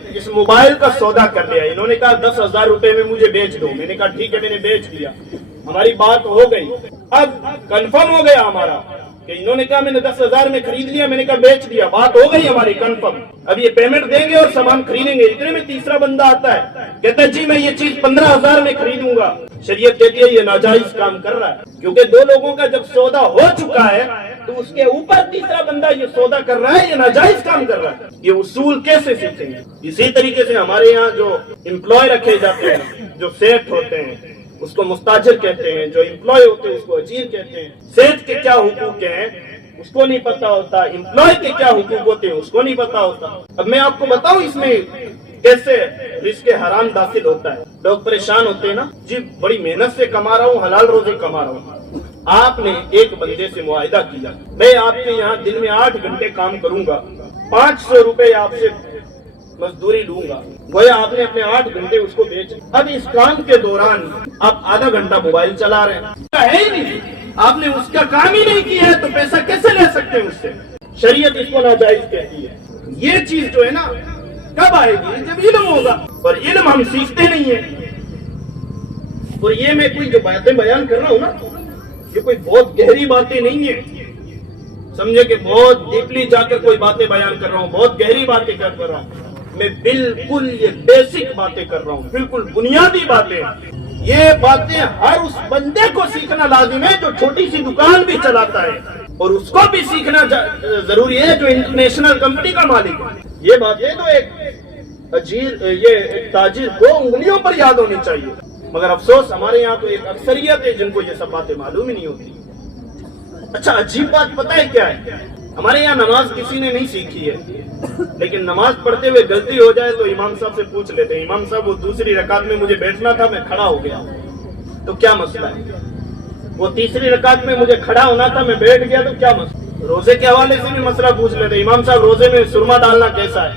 इस मोबाइल का सौदा कर लिया, इन्होंने कहा 10,000 रुपए में मुझे बेच दो। मैंने कहा ठीक है, मैंने बेच दिया, हमारी बात हो गई। अब कंफर्म हो गया हमारा कि इन्होंने कहा मैंने 10,000 में खरीद लिया, मैंने कहा बेच दिया, बात हो गई हमारी कंफर्म। अब ये पेमेंट देंगे और सामान खरीदेंगे। इतने में तीसरा बंदा आता है, कहता है जी मैं ये चीज 15,000 में खरीदूंगा। शरीयत कहती है ये नाजायज काम कर रहा है, क्योंकि दो लोगों का जब सौदा हो चुका है तो उसके ऊपर तीसरा बंदा ये सौदा कर रहा है, ये नाजायज काम कर रहा है। ये उसूल कैसे सीखेंगे? इसी तरीके से हमारे यहाँ जो एम्प्लॉय रखे जाते हैं, जो सेठ होते हैं उसको मुस्ताजिर कहते हैं, जो एम्प्लॉय होते हैं उसको अजीर कहते हैं। सेठ के क्या हुकूक हैं उसको नहीं पता होता, एम्प्लॉय के क्या हुकूक होते हैं उसको नहीं पता होता। अब मैं आपको बताऊं इसमें कैसे रिस्क हराम दाखिल होता है। लोग परेशान होते हैं ना, जी बड़ी मेहनत से कमा रहा हूँ, हलाल रोजे कमा रहा हूँ। आपने एक बंदे से मुआहिदा किया, मैं आपके यहाँ दिन में 8 घंटे काम करूंगा, 500 रुपए आपसे मजदूरी लूंगा। गोया आपने अपने 8 घंटे उसको बेच। अब इस काम के दौरान आप आधा घंटा मोबाइल चला रहे हैं, है ही नहीं, आपने उसका काम ही नहीं किया है तो पैसा कैसे ले सकते हैं उससे? शरीयत इसको नाजायज कहती है। ये चीज जो है ना कब आएगी? जब इल्म होगा, और इल्म हम सीखते नहीं है। और ये मैं कोई जो बातें बयान कर रहा हूँ ना, ये कोई बहुत गहरी बातें नहीं है, समझे कि बहुत डीपली जाकर कोई बातें बयान कर रहा हूँ, बहुत गहरी बातें कर रहा हूँ। मैं बिल्कुल ये बेसिक बातें कर रहा हूँ, बिल्कुल बुनियादी बातें। ये बातें हर उस बंदे को सीखना लाजिम है जो छोटी सी दुकान भी चलाता है, और उसको भी सीखना जरूरी है जो इंटरनेशनल कंपनी का मालिक है। ये बातें तो एक अजीर, ये एक ताजिर को उंगलियों पर याद होनी चाहिए। मगर अफसोस हमारे यहाँ तो एक अक्सरियत है जिनको ये सब बातें मालूम ही नहीं होती। अच्छा अजीब बात पता है क्या है? हमारे यहाँ नमाज किसी ने नहीं सीखी है, लेकिन नमाज पढ़ते हुए गलती हो जाए तो इमाम साहब से पूछ लेते हैं, इमाम साहब वो दूसरी रकात में मुझे बैठना था, मैं खड़ा हो गया, तो क्या मसला है? वो तीसरी रकात में मुझे खड़ा होना था, मैं बैठ गया, तो क्या मसला? रोजे के हवाले से भी मसला पूछ लेते, इमाम साहब रोजे में सुरमा डालना कैसा है,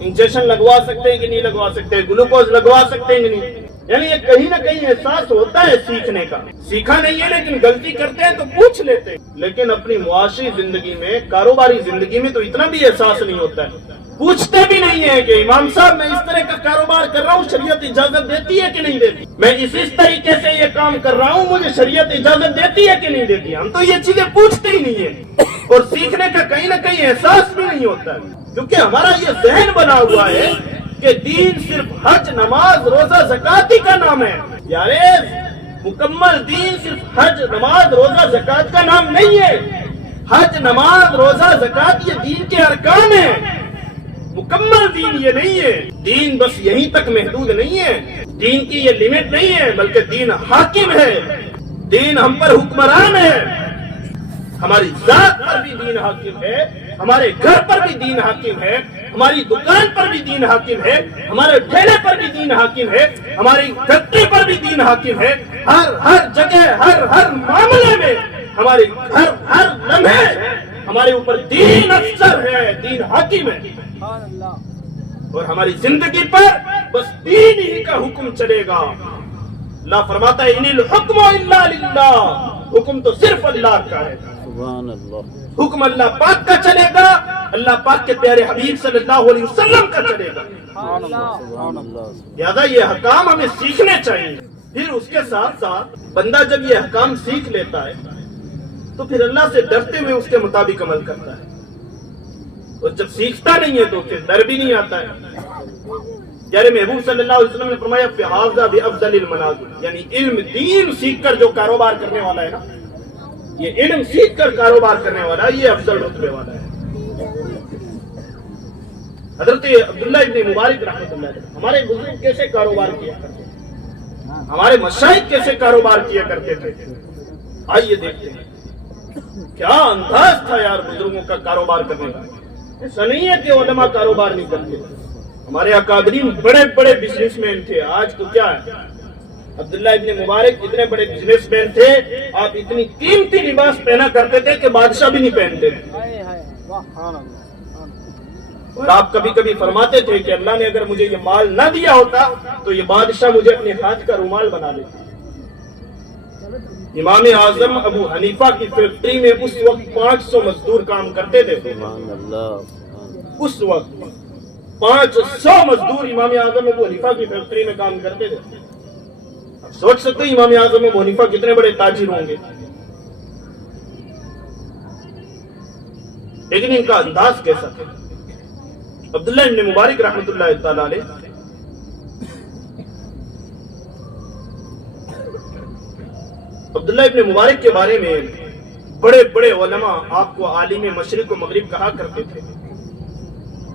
इंजेक्शन लगवा सकते हैं कि नहीं लगवा सकते, ग्लूकोज लगवा सकते हैं कि नहीं? यानी ये कहीं ना कहीं एहसास होता है सीखने का। सीखा नहीं है लेकिन गलती करते हैं तो पूछ लेते हैं, लेकिन अपनी मुआशी जिंदगी में, कारोबारी जिंदगी में तो इतना भी एहसास नहीं होता है। पूछते भी नहीं है कि इमाम साहब मैं इस तरह का कारोबार कर रहा हूँ, शरीयत इजाजत देती है कि नहीं देती? मैं इस तरीके से ये काम कर रहा हूँ, मुझे शरीयत इजाजत देती है कि नहीं देती? हम तो ये चीजें पूछते ही नहीं है, और सीखने का कहीं ना कहीं एहसास भी नहीं होता है, क्योंकि हमारा ये जहन बना हुआ है कि दीन सिर्फ हज, नमाज, रोजा, ज़कात ही का नाम है। यारे मुकम्मल दीन सिर्फ हज, नमाज, रोजा, ज़कात का नाम नहीं है। हज, नमाज, रोजा, ज़कात ये दीन के अरकान है, मुकम्मल दीन ये नहीं है। दीन बस यहीं तक महदूद नहीं है, दीन की ये लिमिट नहीं है, बल्कि दीन हाकिम है, दीन हम पर हुक्मरान है। हमारी जात पर भी दीन हाकिम है, हमारे घर पर भी दीन हाकिम है, हमारी दुकान पर भी दीन हाकिम है, हमारे ठेले पर भी दीन हाकिम है, हमारी फैक्ट्री पर भी दीन हाकिम है। हर जगह, हर मामले में, हमारे हर लम्हे हमारे ऊपर दीन अफसर है, दीन हाकिम है। और हमारी जिंदगी पर बस दीन ही का हुक्म चलेगा। अल्लाह फरमाता है इनिल हुक्मु इल्ला लिल्लाह, हुक्म तो सिर्फ अल्लाह का है। सुभान अल्लाह। हुक्म अल्लाह पाक का चलेगा, अल्लाह पाक के प्यारे हबीब सल्लल्लाहु अलैहि वसल्लम का चलेगा। लिहाजा ये हकाम हमें सीखने चाहिए। फिर उसके साथ साथ बंदा जब ये हकाम सीख लेता है तो फिर अल्लाह से डरते हुए उसके मुताबिक अमल करता है, और जब सीखता नहीं है तो फिर डर भी नहीं आता है। यानी महबूब सल्लल्लाहु अलैहि वसल्लम ने फरमाया फ़हाज़ा बिअफ़ज़लिल मनाज़िल, यानी इल्म दीन सीख कर जो कारोबार करने वाला है ना, ये इल्म सीख कर कारोबार करने वाला ये अफजल रुतबे वाला है। हजरत अब्दुल्लाह इब्न मुबारक रहमतुल्लाह अलैह हमारे बुजुर्ग कैसे कारोबार किया करते थे, हमारे मशाइख कैसे कारोबार किया करते थे, आइए देखते हैं। क्या अंदाज था यार बुजुर्गों का कारोबार करने का। ऐसा नहीं है कि उलमा कारोबार नहीं करते, हमारे अकादरीन बड़े बड़े बिजनेसमैन थे। आज तो क्या है, अब्दुल्लाह इब्न मुबारक इतने बड़े बिजनेसमैन थे, आप इतनी कीमती लिबास पहना करते थे कि बादशाह भी नहीं पहनते थे। और आप कभी कभी फरमाते थे कि अल्लाह ने अगर मुझे ये माल ना दिया होता तो ये बादशाह मुझे अपने हाथ का रुमाल बना लेता। इमाम आजम अबू हनीफा की फैक्ट्री में उस वक्त 500 मजदूर काम करते थे। उस वक्त 500 मजदूर इमाम आजम अबू हनीफा की फैक्ट्री में काम करते थे। अब सोच सकते हैं इमाम आजम अबू हनीफा कितने बड़े ताजिर होंगे, लेकिन इनका अंदाज कैसा था। अब्दुल्ला इब्न मुबारक रहमतुल्लाह तआला अलैह अब्दुल्ला इब्न मुबारक के बारे में बड़े बड़े उलमा आपको आलिम मशरिक व मगरिब कहा करते थे।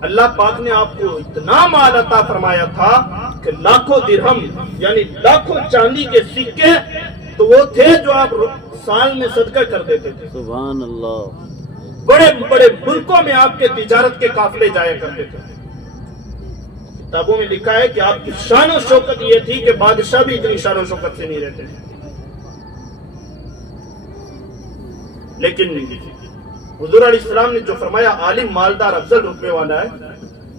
अल्लाह पाक ने आपको इतना माल अता फरमाया था कि लाखों दिरहम यानी लाखों चांदी के सिक्के तो वो थे जो आप साल में सदका कर देते थे। सुभान अल्लाह। बड़े बड़े मुल्कों में आपके तिजारत के काफिले जाया करते थे। किताबों में लिखा है कि आपकी शान और शौकत ये थी कि बादशाह भी इतनी शान और शौकत से नहीं रहते थे। लेकिन हुजूर अलैहिस्सलाम ने जो फरमाया आलिम मालदार अफजल रुतबे वाला है,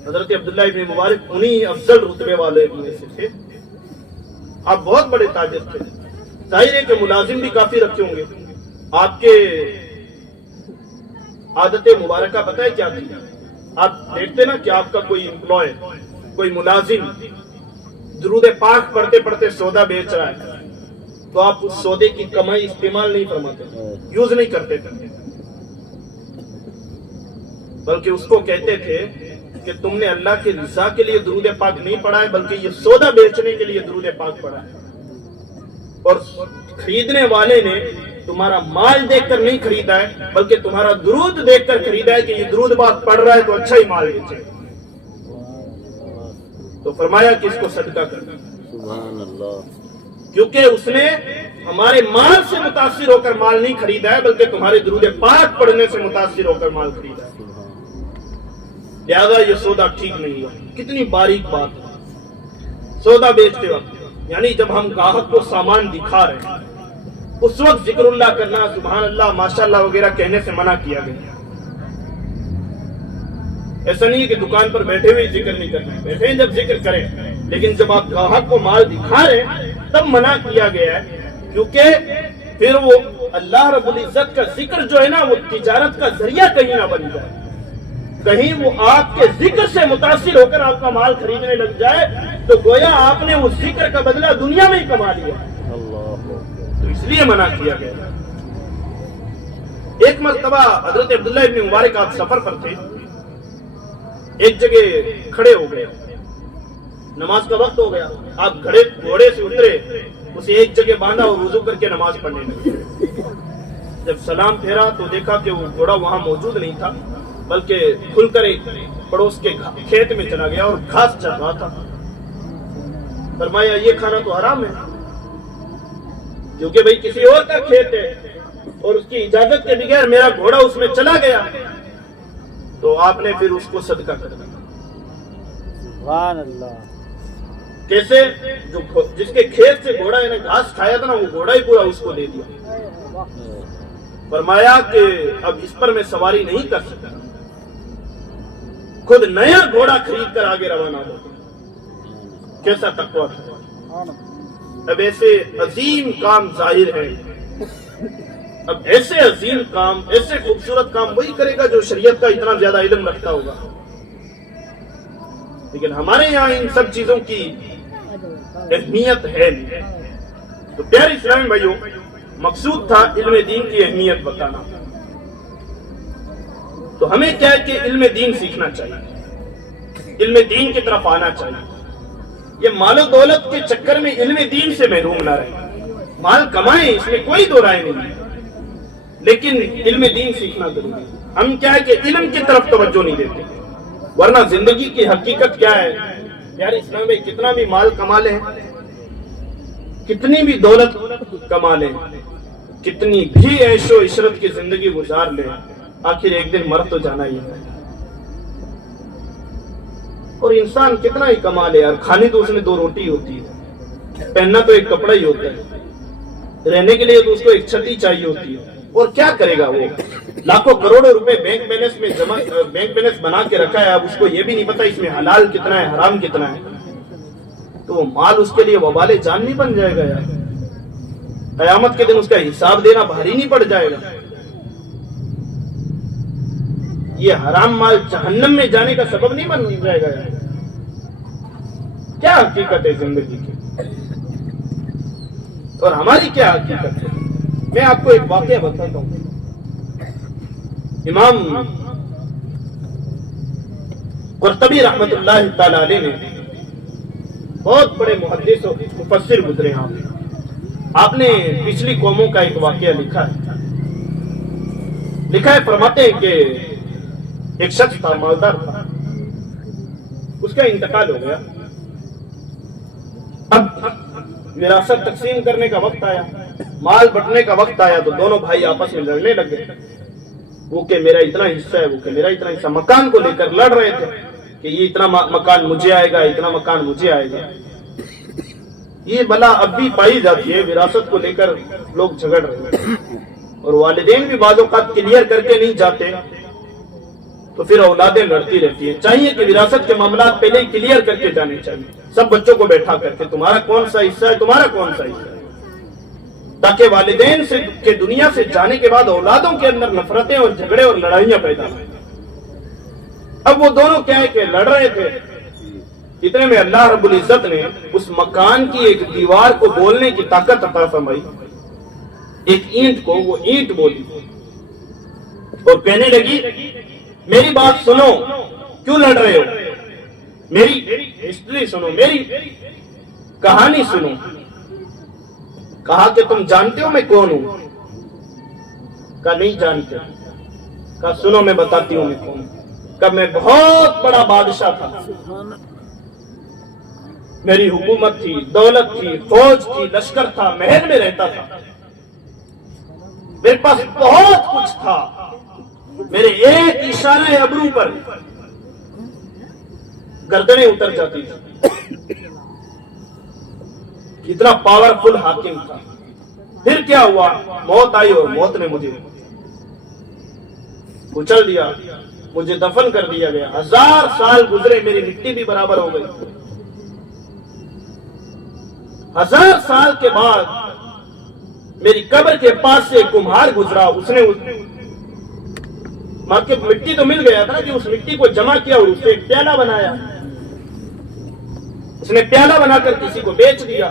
हजरत अब्दुल्ला इब्न मुबारक उन्हीं अफजल रुतबे वाले में से थे। आप बहुत बड़े ताजिर थे। जाहिर है कि मुलाजिम भी काफी रखे होंगे। आपके आदत मुबारका पता है क्या थी? आप देखते ना कि आपका कोई एम्प्लॉय, कोई मुलाजिम दुरूद पाक पढ़ते पढ़ते सौदा बेच रहा है, तो आप उस सौदे की कमाई इस्तेमाल नहीं फरमाते, यूज नहीं करते थे, बल्कि उसको कहते थे कि तुमने अल्लाह के रिज़ा के लिए दुरूद पाक नहीं पढ़ा है, बल्कि ये सौदा बेचने के लिए दुरूद पाक पढ़ा है। और खरीदने वाले ने तुम्हारा माल देखकर नहीं खरीदा है, बल्कि तुम्हारा दुरूद देखकर खरीदा है कि ये दुरूद पाक पढ़ रहा है तो अच्छा ही माल बेचे। तो फरमाया कि इसको सदका करना, सुभान अल्लाह, क्योंकि उसने हमारे माल से मुतासिर होकर माल नहीं खरीदा है, बल्कि तुम्हारे दुरूद पाक पढ़ने से मुतासिर होकर माल खरीदा है। लिहाजा ये सौदा ठीक नहीं हुआ। कितनी बारीक बात है। सौदा बेचते वक्त यानी जब हम ग्राहक को सामान दिखा रहे हैं उस वक्त जिक्रुल्लाह करना, सुभान अल्लाह, माशाअल्लाह वगैरह कहने से मना किया गया। ऐसा नहीं है कि दुकान पर बैठे हुए जिक्र नहीं करना है, बैठे जब जिक्र करें, लेकिन जब आप ग्राहक को माल दिखा रहे हैं तब मना किया गया है, क्योंकि फिर वो अल्लाह रब्बुल इज्जत का जिक्र जो है ना वो तिजारत का जरिया कहीं ना बन जाए, कहीं वो आपके जिक्र से मुतासिर होकर आपका माल खरीदने लग जाए तो गोया आपने उस जिक्र का बदला दुनिया में ही कमा लिया। तो इसलिए मना किया गया। एक मर्तबा हजरत अब्दुल्ला इब्न मुबारक आप सफर पर थे, एक जगह खड़े हो गए, नमाज का वक्त हो गया, आप घोड़े से उतरे, उसे एक जगह बांधा और वुजू करके नमाज पढ़ने लगे। जब सलाम फेरा तो देखा कि वो घोड़ा वहां मौजूद नहीं था, बल्कि खुलकर एक पड़ोस के खेत में चला गया और घास चल रहा था। फरमाया ये खाना तो हराम है, क्योंकि भाई किसी और का खेत है और उसकी इजाजत के बगैर मेरा घोड़ा उसमें चला गया, तो आपने फिर उसको सदका कर दिया। सुभान अल्लाह। कैसे? जो जिसके खेत से घोड़ा ने घास खाया था ना, वो घोड़ा ही पूरा उसको दे दिया। फरमाया कि अब इस पर मैं सवारी नहीं कर सकता, खुद नया घोड़ा खरीद कर आगे रवाना हो। कैसा तकवा था। अब ऐसे अजीम काम जाहिर है, अब ऐसे अजीम काम, ऐसे खूबसूरत काम वही करेगा जो शरीयत का इतना ज्यादा इल्म रखता होगा। लेकिन हमारे यहाँ इन सब चीजों की अहमियत है नहीं। तो प्यारे इस्लामी भाइयों, मकसूद था इल्म दीन की अहमियत बताना। तो हमें क्या है कि इल्म दीन सीखना चाहिए, इल्म दीन की तरफ आना चाहिए। ये मालो दौलत के चक्कर में इल्म दीन से महरूम ना रहे। माल कमाए, इसमें कोई दो राय नहीं, लेकिन इल्म दीन सीखना जरूरी। हम क्या है कि इल्म की तरफ तवज्जो नहीं देते, वरना जिंदगी की हकीकत क्या है यार, इस्लाम में कितना भी माल कमा लें, कितनी भी दौलत कमा लें, कितनी भी ऐशो इशरत की जिंदगी गुजार लें, आखिर एक दिन मर तो जाना ही है। और इंसान कितना ही कमा ले यार, खानी तो उसने 2 रोटी होती है, पहनना तो एक कपड़ा ही होता है, रहने के लिए तो उसको एक छत ही चाहिए होती है। और क्या करेगा वो? लाखों करोड़ों रुपए बैंक बैलेंस में जमा, बैंक बैलेंस बना के रखा है, अब उसको ये भी नहीं पता इसमें हलाल कितना है, हराम कितना है। तो वो माल उसके लिए वबाले जान नहीं बन जाएगा यार, कयामत के दिन उसका हिसाब देना भारी नहीं पड़ जाएगा। ये हराम माल जहन्नम में जाने का सबब नहीं बन जाएगा यार। کیا حقیقت ہے زندگی کی اور ہماری کیا حقیقت ہے؟ میں آپ کو ایک واقعہ بتاتا ہوں. امام قرطبی رحمت اللہ تعالی علیہ نے بہت بڑے محدث و مفسر گزرے ہیں. آپ نے پچھلی قوموں کا ایک واقعہ لکھا ہے. فرماتے ہیں کہ ایک شخص تھا، مالدار تھا، اس کا انتقال ہو گیا. اب وراثت تقسیم کرنے کا وقت آیا، مال بٹنے کا وقت آیا تو دونوں بھائی آپس میں لڑنے لگے. وہ کہ میرا اتنا حصہ ہے، وہ کہ میرا اتنا حصہ. مکان کو لے کر لڑ رہے تھے کہ یہ اتنا مکان مجھے آئے گا، اتنا مکان مجھے آئے گا. یہ بلا اب بھی پائی جاتی ہے، وراثت کو لے کر لوگ جھگڑ رہے ہیں اور والدین بھی بعض اوقات کلیئر کر کے نہیں جاتے تو پھر اولادیں لڑتی رہتی ہیں. چاہیے کہ وراثت کے معاملات پہلے ہی کلیئر کر کے جانے چاہیے، سب بچوں کو بیٹھا کر کے تمہارا کون سا حصہ ہے، تمہارا کون سا حصہ ہے، تاکہ والدین سے کے دنیا سے جانے کے بعد اولادوں کے اندر نفرتیں اور جھگڑے اور لڑائیاں پیدا ہوں. اب وہ دونوں کیا ہے کہ لڑ رہے تھے. اتنے میں اللہ رب العزت نے اس مکان کی ایک دیوار کو بولنے کی طاقت عطا فرمائی. ایک اینٹ کو وہ اینٹ بولی اور کہنے لگی میری بات سنو، کیوں لڑ رہے ہو، میری ہسٹری سنو، میری کہانی سنو. کہا کہ تم جانتے ہو میں کون ہوں؟ کہا نہیں جانتے. کہا سنو میں بتاتی ہوں میں کون ہوں. کہا میں بہت بڑا بادشاہ تھا، میری حکومت تھی، دولت تھی، فوج تھی، لشکر تھا، محل میں رہتا تھا، میرے پاس بہت کچھ تھا. میرے ایک اشارہ ابرو پر گردنیں اتر جاتی تھی. اتنا پاورفل حاکم تھا. پھر کیا ہوا؟ موت آئی اور موت نے مجھے کچل دیا، مجھے دفن کر دیا گیا. 1000 سال گزرے، میری مٹی بھی برابر ہو گئی. 1000 سال کے بعد میری قبر کے پاس سے ایک کمہار گزرا. اس نے مٹی تو مل گیا تھا کہ اس مٹی کو جمع کیا اور اسے ایک پیالہ بنایا. اس نے پیالہ بنا کر کسی کو بیچ دیا.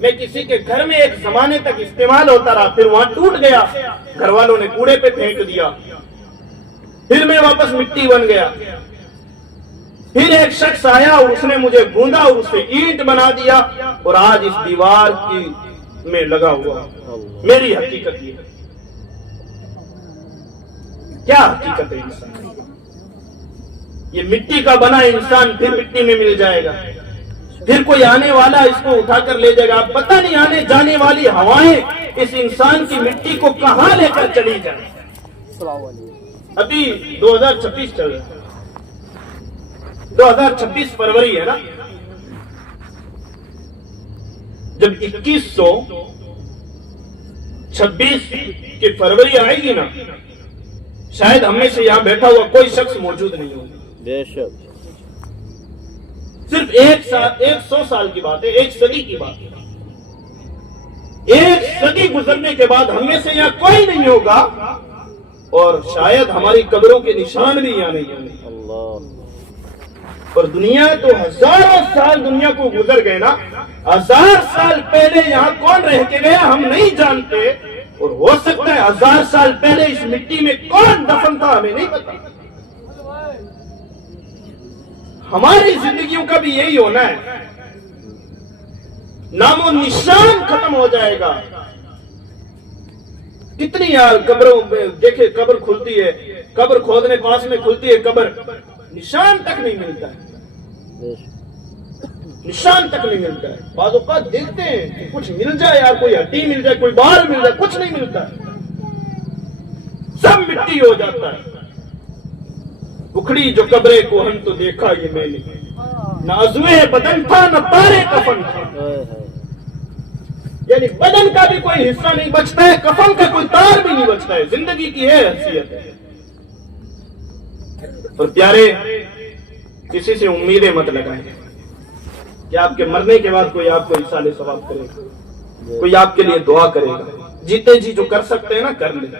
میں کسی کے گھر میں ایک زمانے تک استعمال ہوتا رہا، پھر وہاں ٹوٹ گیا، گھر والوں نے کوڑے پہ پھینک دیا. پھر میں واپس مٹی بن گیا. پھر ایک شخص آیا اور اس نے مجھے گوندا اور اس سے اینٹ بنا دیا اور آج اس دیوار کی میں لگا ہوا. میری حقیقت یہ ہے. کیا حقیقت ہے انسان؟ یہ مٹی کا بنا انسان پھر مٹی میں مل جائے گا. پھر کوئی آنے والا اس کو اٹھا کر لے جائے گا. پتہ نہیں آنے جانے والی ہوائیں اس انسان کی مٹی کو کہاں لے کر چلی جائیں. ابھی 2026 چل رہا ہے، 2026 فروری ہے نا. جب 2126 کی فروری آئے گی نا، شاید ہم میں سے یہاں بیٹھا ہوا کوئی شخص موجود نہیں ہوگا. بے شک. صرف 100 سال کی بات ہے، 1 صدی کی بات ہے. 1 صدی گزرنے کے بعد ہم میں سے یہاں کوئی نہیں ہوگا اور شاید ہماری قبروں کے نشان بھی یہاں نہیں ہوں گے. اللہ. اور دنیا تو ہزاروں سال دنیا کو گزر گئے نا. 1000 سال پہلے یہاں کون رہ کے گیا ہم نہیں جانتے، اور ہو سکتا ہے 1000 سال پہلے اس مٹی میں کون دفن تھا ہمیں نہیں پتا. ہماری زندگیوں کا بھی یہی ہونا ہے. نام و نشان ختم ہو جائے گا. کتنی یار قبروں میں دیکھے، قبر کھلتی ہے، قبر کھودنے پاس میں کھلتی ہے قبر، نشان تک نہیں ملتا ہے. نشان تک نہیں ملتا ہے. بعض اوقات دیکھتے ہیں کہ کچھ مل جائے یار، کوئی ہڈی مل جائے، کوئی بال مل جائے، کچھ نہیں ملتا ہے. سب مٹی ہو جاتا ہے. اکھڑی جو قبریں کو ہم تو دیکھا یہ میں نے، نہ عضوے بدن تھا نہ تارے کفن تھا. یعنی بدن کا بھی کوئی حصہ نہیں بچتا ہے، کفن کا کوئی تار بھی نہیں بچتا ہے. زندگی کی ہے حیثیت. اور پیارے، کسی سے امیدیں مت لگائیں کہ آپ کے مرنے کے بعد کوئی آپ کو ایصال ثواب کرے گا، کوئی آپ کے لیے دعا کرے گا. جیتے جی جو کر سکتے ہیں نا کر لیں.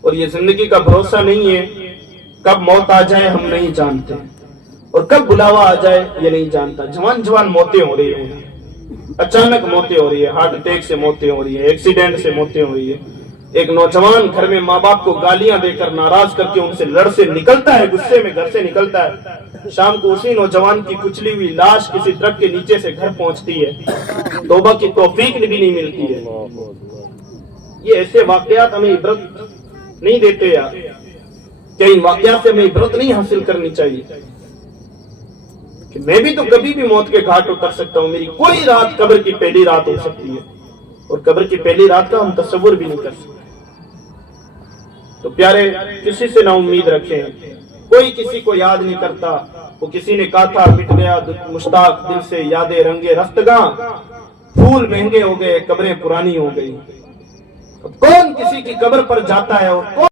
اور یہ زندگی کا بھروسہ نہیں ہے، کب موت آ جائے ہم نہیں جانتے. और कब बुलावा आ जाए ये नहीं जानता। जवान जवान मौतें हो रही हैं, अचानक मौतें हो रही है, हार्ट अटैक से मौतें हो रही है, एक्सीडेंट से मौतें हो रही है। एक नौजवान घर में माँ बाप को गालियां देकर नाराज करके उनसे लड़ से निकलता है, गुस्से में घर से निकलता है। शाम को उसी नौजवान की कुचली हुई लाश किसी ट्रक के नीचे से घर पहुंचती है। तौबा की तौफीक भी नहीं मिलती है। ये ऐसे वाकयात हमें इबरत नहीं देते यार? क्या इन वाकयात से हमें इबरत नहीं हासिल करनी चाहिए कि मैं भी तो कभी भी मौत के घाट उतर सकता हूँ। मेरी कोई रात कब्र की पहली रात हो सकती है और कब्र की पहली रात का हम तस्वुर भी नहीं कर सकते। तो प्यारे, किसी से ना उम्मीद रखें, कोई किसी को याद नहीं करता। वो किसी ने कहा था मिट गया मुश्ताक दिल से यादें रंगे रफ्तगां, फूल महंगे हो गए कब्रें पुरानी हो गई। कौन किसी की कब्र पर जाता है और कौन